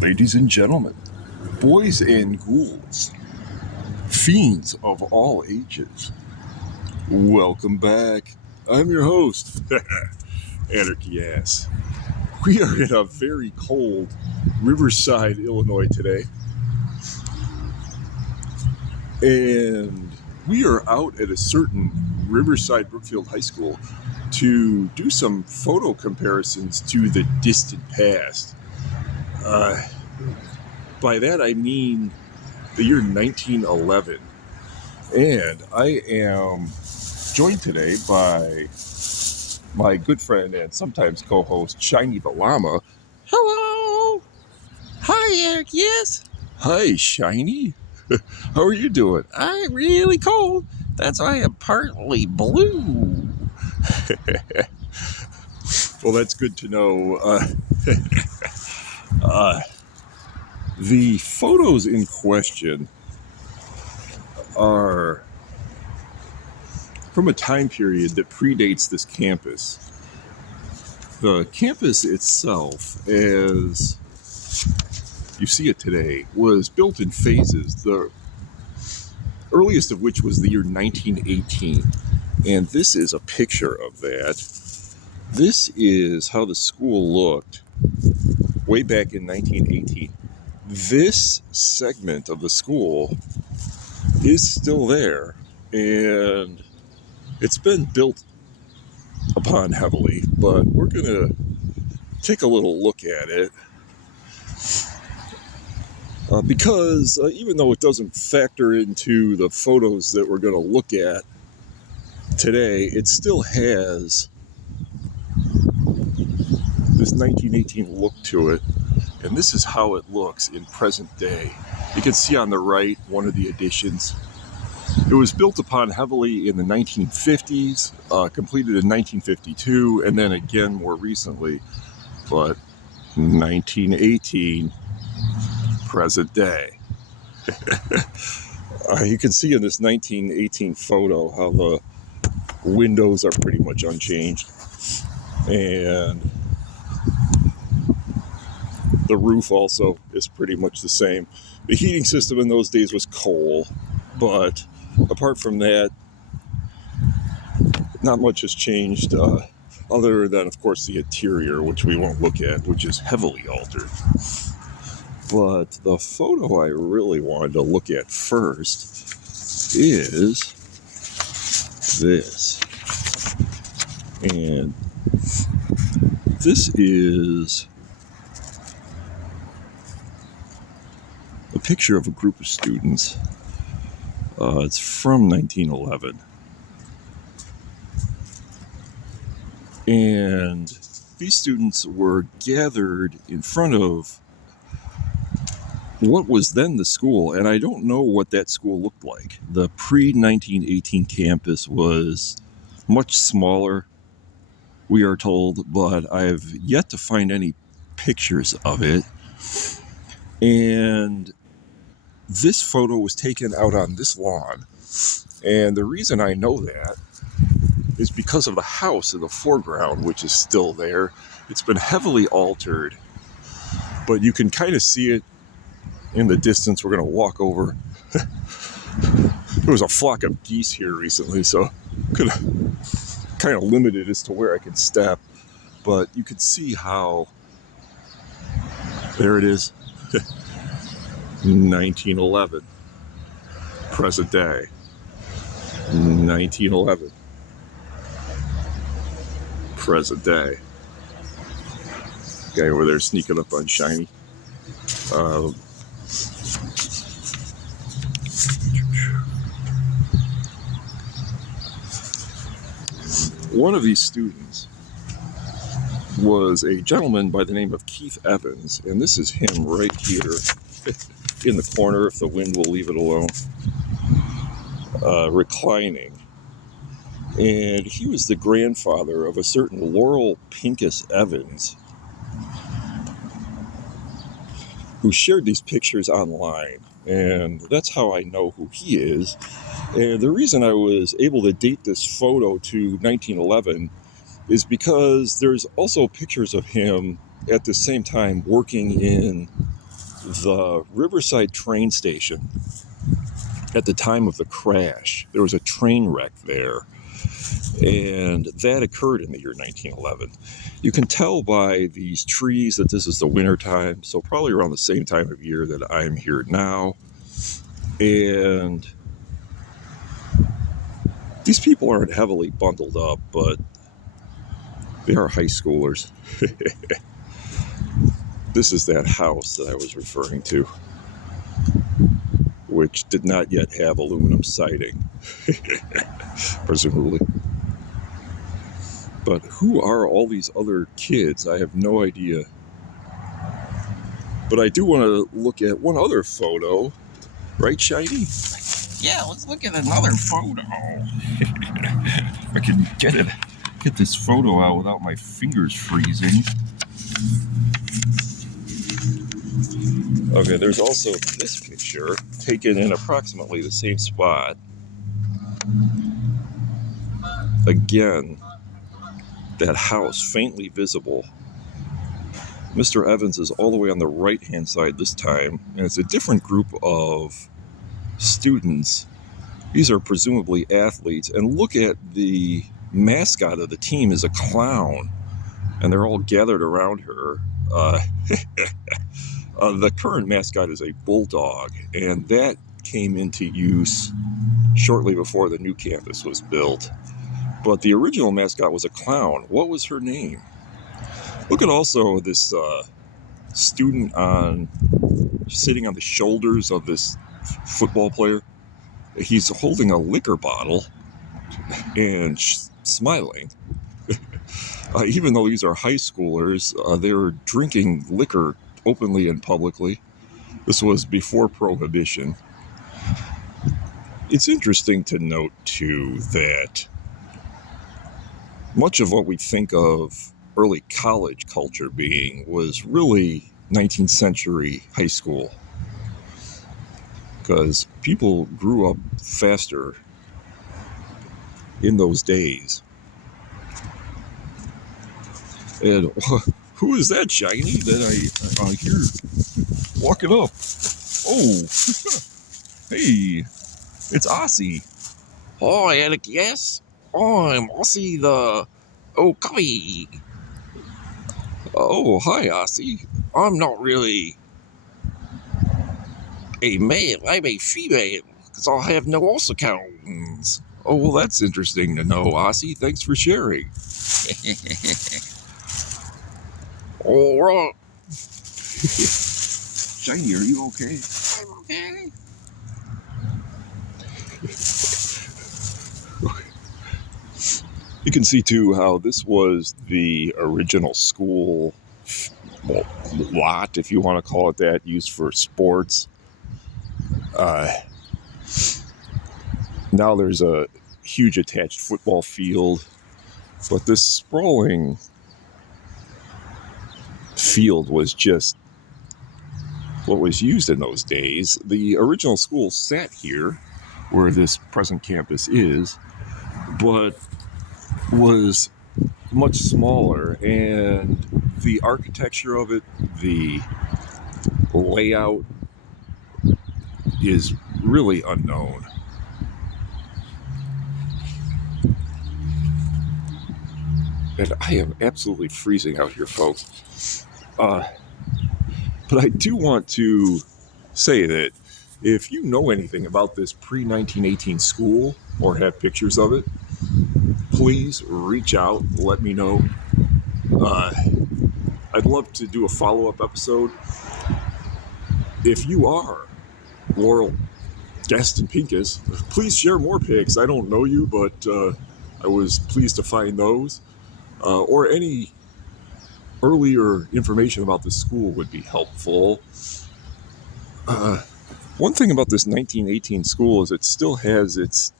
Ladies and gentlemen, boys and ghouls, fiends of all ages, welcome back. I'm your host, Anarchy Ass. We are in a very cold Riverside, Illinois today, and we are out at a certain Riverside Brookfield High School to do some photo comparisons to the distant past. By that I mean the year 1911. And I am joined today by my good friend and sometimes co-host, Shiny the Llama. Hello! Hi, Eric. Yes, Hi, Shiny. How are you doing? I'm really cold. That's why I'm partly blue. Well, that's good to know. The photos in question are from a time period that predates this campus. The campus itself, as you see it today, was built in phases, the earliest of which was the year 1918. And this is a picture of that. This is how the school looked way back in 1918. This segment of the school is still there, and it's been built upon heavily, but we're going to take a little look at it. Because even though it doesn't factor into the photos that we're going to look at today, it still has this 1918 look to it, and this is how it looks in present day. You can see on the right one of the additions. It was built upon heavily in the 1950s, completed in 1952, and then again more recently, but 1918, present day. You can see in this 1918 photo how the windows are pretty much unchanged, and the roof also is pretty much the same. The heating system in those days was coal, but apart from that, not much has changed, other than, of course, the interior, which we won't look at, which is heavily altered. But the photo I really wanted to look at first is this. And this is a picture of a group of students. It's from 1911. And these students were gathered in front of what was then the school, and I don't know what that school looked like. The pre-1918 campus was much smaller, we are told, but I've yet to find any pictures of it. And this photo was taken out on this lawn, and the reason I know that is because of the house in the foreground, which is still there. It's been heavily altered, but you can kind of see it in the distance. We're going to walk over. There was a flock of geese here recently, so could have kind of limited as to where I could step, but you could see how there it is. 1911, present day. 1911, present day. Guy over there sneaking up on Shiny. One of these students was a gentleman by the name of Keith Evans, and this is him right here in the corner, if the wind will leave it alone, reclining. And he was the grandfather of a certain Laurel Pincus Evans, who shared these pictures online. And that's how I know who he is. And the reason I was able to date this photo to 1911 is because there's also pictures of him at the same time working in The Riverside train station, at the time of the crash, there was a train wreck there, and that occurred in the year 1911. You can tell by these trees that this is the winter time, so probably around the same time of year that I'm here now. And these people aren't heavily bundled up, but they are high schoolers. This is that house that I was referring to, which did not yet have aluminum siding, presumably. But who are all these other kids? I have no idea. But I do want to look at one other photo. Right, Shiny? Yeah, let's look at another photo. I can get this photo out without my fingers freezing. Okay, there's also this picture taken in approximately the same spot. Again, that house faintly visible. Mr. Evans is all the way on the right-hand side this time, and it's a different group of students. These are presumably athletes, and look at the mascot of the team is a clown, and they're all gathered around her. The current mascot is a bulldog, and that came into use shortly before the new campus was built. But the original mascot was a clown. What was her name? Look at also this student sitting on the shoulders of this football player. He's holding a liquor bottle and smiling. Even though these are high schoolers, they're drinking liquor openly and publicly. This was before Prohibition. It's interesting to note, too, that much of what we think of early college culture being was really 19th century high school. Because people grew up faster in those days. And who is that, Shiny, that I hear walking up? Oh, hey, it's Aussie. Hi, Alec, yes? I'm Aussie the Okapi. Oh, hi, Aussie. I'm not really a male, I'm a female, because I have no ossicles. Oh, well, that's interesting to know, Aussie. Thanks for sharing. All right. Shiny, are you okay? I'm okay. You can see, too, how this was the original school lot, if you want to call it that, used for sports. Now there's a huge attached football field, but this sprawling field was just what was used in those days. The original school sat here, where this present campus is, but was much smaller, and the architecture of it, the layout, is really unknown. And I am absolutely freezing out here, folks. But I do want to say that if you know anything about this pre-1918 school or have pictures of it, please reach out, let me know. I'd love to do a follow-up episode. If you are Laurel Guest and Pincus, please share more pics. I don't know you, but I was pleased to find those. Or any earlier information about the school would be helpful. One thing about this 1918 school is it still has its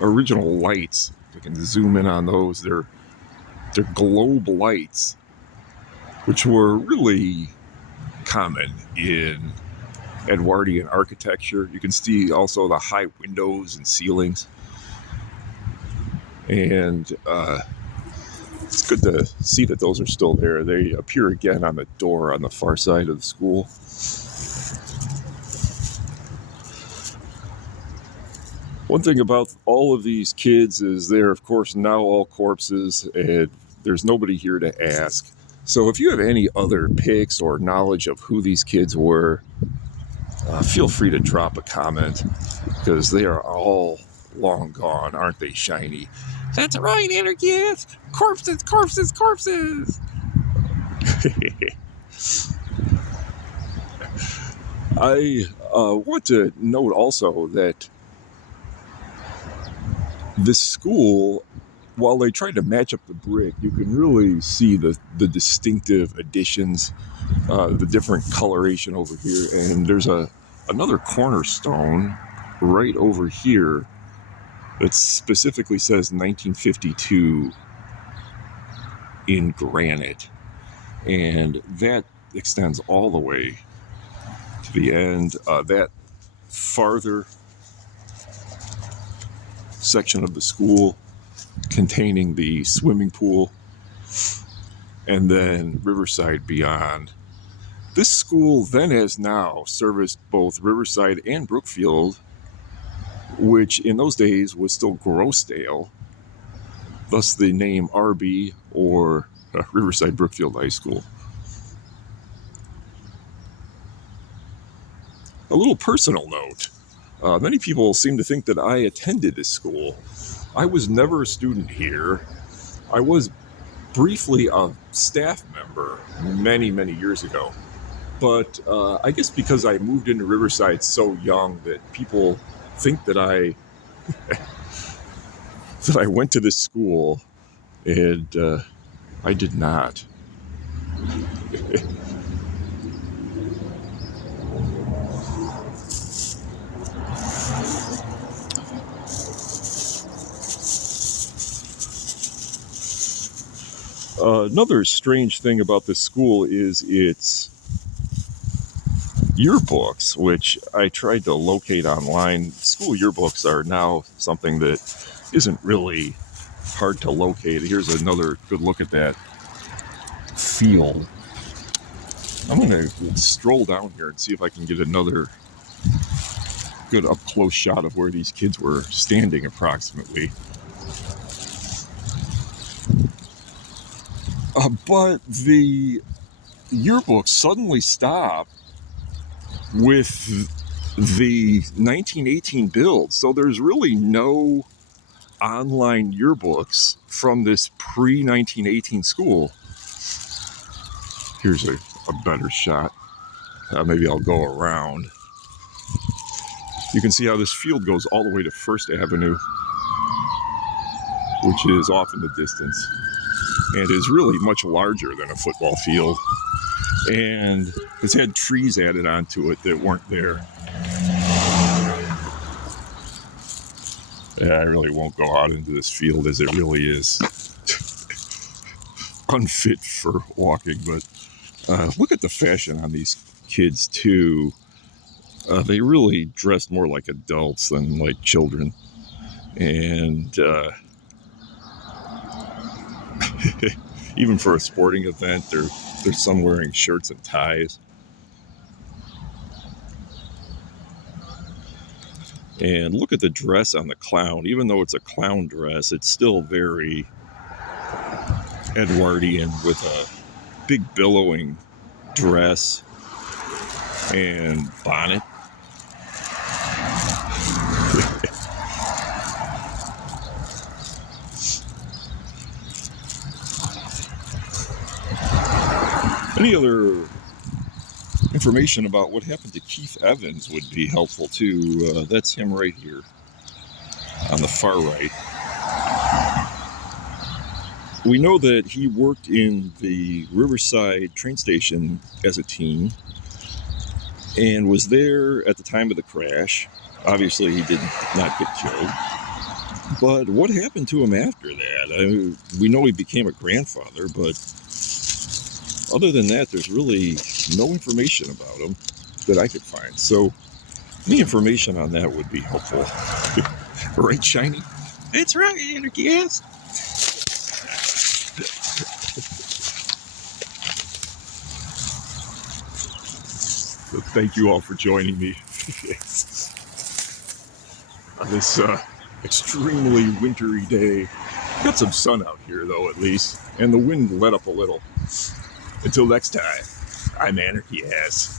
original lights. You can zoom in on those. They're globe lights, which were really common in Edwardian architecture. You can see also the high windows and ceilings. And It's good to see that those are still there. They appear again on the door on the far side of the school. One thing about all of these kids is they're, of course, now all corpses, and there's nobody here to ask. So if you have any other pics or knowledge of who these kids were, feel free to drop a comment, because they are all long gone, aren't they, Shiny? That's right, anarchist. Corpses, corpses, corpses. I want to note also that this school, while they tried to match up the brick, you can really see the distinctive additions, the different coloration over here. And there's another cornerstone right over here that specifically says 1952 in granite. And that extends all the way to the end. That farther section of the school containing the swimming pool, and then Riverside beyond. This school then has now serviced both Riverside and Brookfield, which in those days was still Grossdale, thus the name RB, or Riverside Brookfield High School. A little personal note. Many people seem to think that I attended this school. I was never a student here. I was briefly a staff member many, many years ago. But I guess because I moved into Riverside so young that people think that I went to this school, and I did not. Another strange thing about this school is its yearbooks, which I tried to locate online. School yearbooks are now something that isn't really hard to locate. Here's another good look at that field. I'm going to stroll down here and see if I can get another good up-close shot of where these kids were standing approximately. But the yearbook suddenly stopped with the 1918 build. So there's really no online yearbooks from this pre-1918 school. Here's a better shot. Maybe I'll go around. You can see how this field goes all the way to First Avenue, which is off in the distance, and is really much larger than a football field. And it's had trees added onto it that weren't there. Yeah, I really won't go out into this field, as it really is unfit for walking. But look at the fashion on these kids too. They really dress more like adults than like children. And even for a sporting event, there's some wearing shirts and ties. And look at the dress on the clown. Even though it's a clown dress, it's still very Edwardian, with a big billowing dress and bonnet. Any other information about what happened to Keith Evans would be helpful too. That's him right here on the far right. We know that he worked in the Riverside train station as a teen and was there at the time of the crash. Obviously, he did not get killed. But what happened to him after that? We know he became a grandfather, but other than that, there's really no information about him that I could find. So any information on that would be helpful. Right, Shiny? That's right, anarchist. So thank you all for joining me on this extremely wintry day. Got some sun out here, though, at least, and the wind let up a little. Until next time, I'm Anarchy Ass.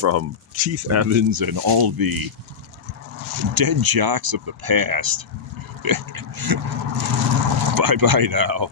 From Keith Evans and all the dead jocks of the past. Bye-bye now.